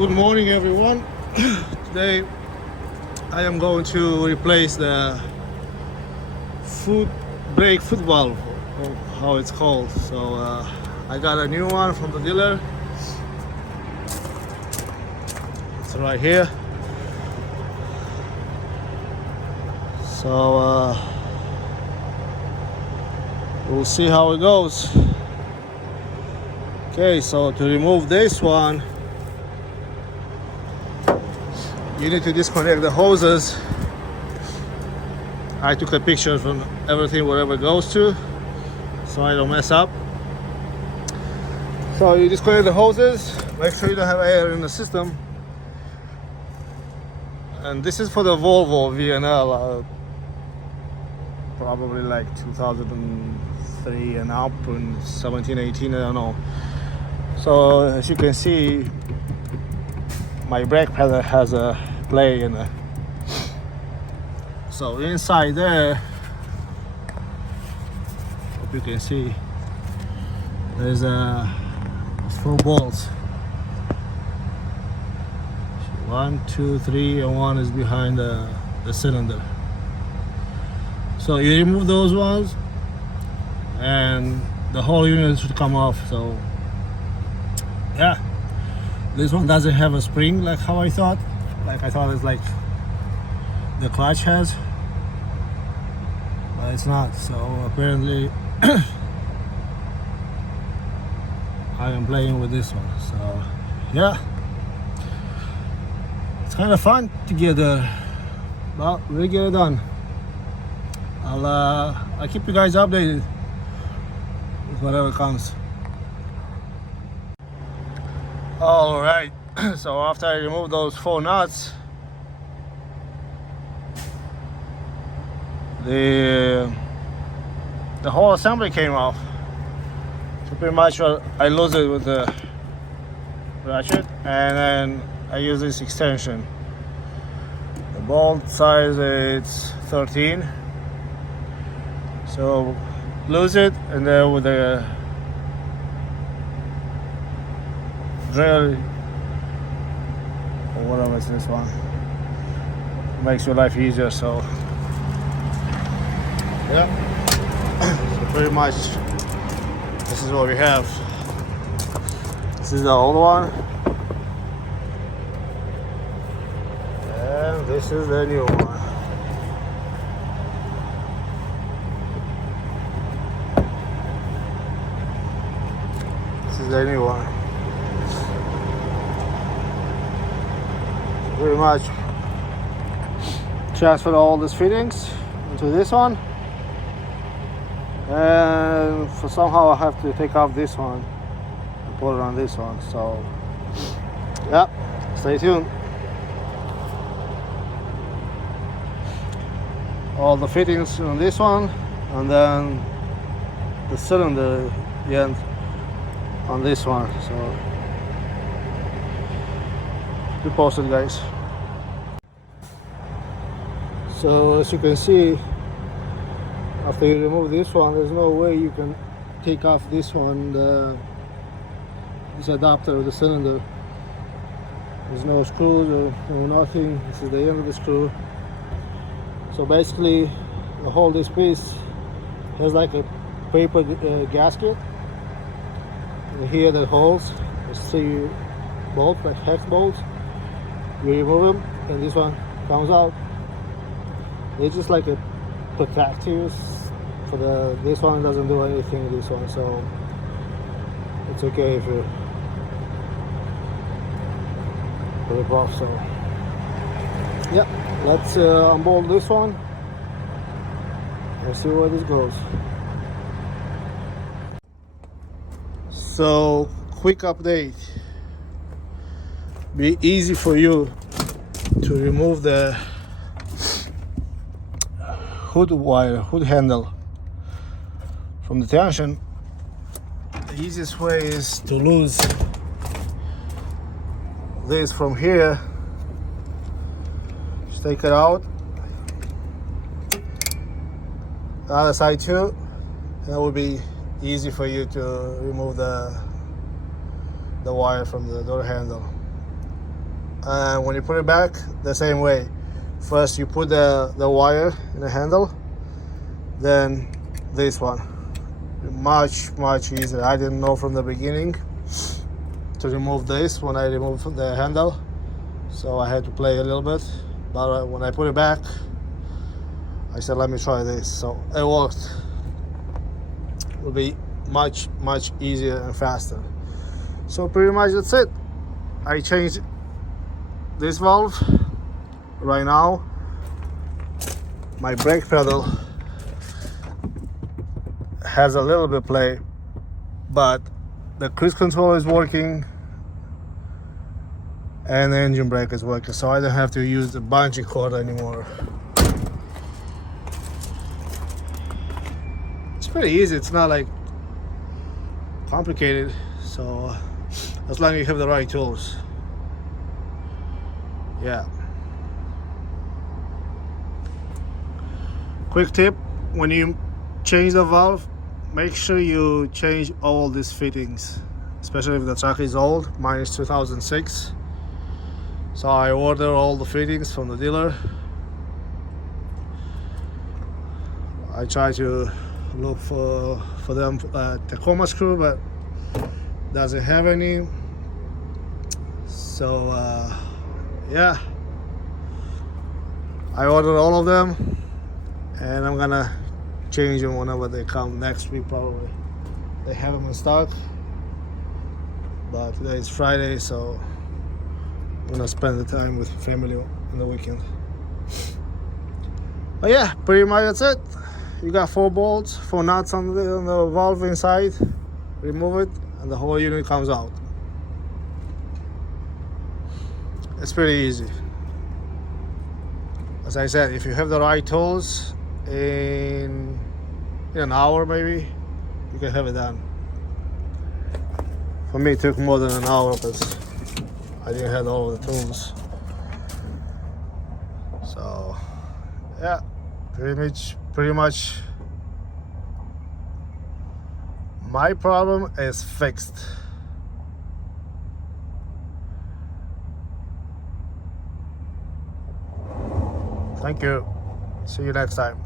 Good morning, everyone. Today I am going to replace the brake foot valve, or how it's called. So I got a new one from the dealer. It's right here. So we'll see how it goes. Okay, so to remove this one, you need to disconnect the hoses. I took a picture from everything wherever it goes to, so I don't mess up. So you disconnect the hoses, make sure you don't have air in the system. And this is for the Volvo VNL, probably like 2003 and up, and 17, 18, I don't know. So as you can see, my brake pedal has a play in it. So inside there, hope you can see, there's 4 bolts. 1, 2, 3, and 1 is behind the cylinder. So you remove those ones and the whole unit should come off. So yeah, this one doesn't have a spring like how I thought. Like I thought it's like the clutch has, but it's not. So apparently I am playing with this one. So yeah, it's kind of fun to get there, but we'll get it done. I'll keep you guys updated with whatever comes. All right, so after I remove those 4 nuts, the whole assembly came off. So pretty much I lose it with the ratchet, and then I use this extension. The bolt size is 13, so lose it, and then with the drill, or whatever it's this one, makes your life easier. So yeah, so pretty much this is what we have. This is the old one, and this is the new one. This is the new one. Pretty much transfer all these fittings into this one, and for somehow I have to take off this one and put it on this one. So yeah, stay tuned. All the fittings on this one, and then the cylinder end on this one. So be posted, guys. So as you can see, after you remove this one, there's no way you can take off this one, this adapter of the cylinder. There's no screws or no nothing. This is the end of the screw. So basically, the whole this piece has like a paper gasket. And here the holes, there's 3 bolts, like hex bolts. You remove them, and this one comes out. It's just like a protective for this one doesn't do anything with this one, so it's okay if you put it off. So yeah, let's unbolt this one and see where this goes. So quick update. Be easy for you to remove the hood handle from the tension. The easiest way is to lose this from here. Just take it out, the other side too. That would be easy for you to remove the wire from the door handle. and when you put it back, the same way. First you put the wire in the handle, then this one. Much easier. I didn't know from the beginning to remove this when I removed the handle, so I had to play a little bit, but when I put it back, I said let me try this, so it worked. It will be much easier and faster. So pretty much that's it. I changed this valve. Right now my brake pedal has a little bit play, but the cruise control is working and the engine brake is working, so I don't have to use the bungee cord anymore. It's pretty easy. It's not like complicated, so as long as you have the right tools. Yeah. Quick tip: when you change the valve, make sure you change all these fittings, especially if the truck is old. Mine is 2006, so I order all the fittings from the dealer. I try to look for them Tacoma screw, but doesn't have any. So yeah, I ordered all of them, and I'm gonna change them whenever they come next week probably. They have them in stock, but today is Friday, so I'm gonna spend the time with family on the weekend. But yeah, pretty much that's it. You got 4 bolts, 4 nuts on the valve inside. Remove it and the whole unit comes out. It's pretty easy. As I said, if you have the right tools, in an hour maybe you can have it done. For me it took more than an hour because I didn't have all of the tools. So yeah, pretty much my problem is fixed. Thank you. See you next time.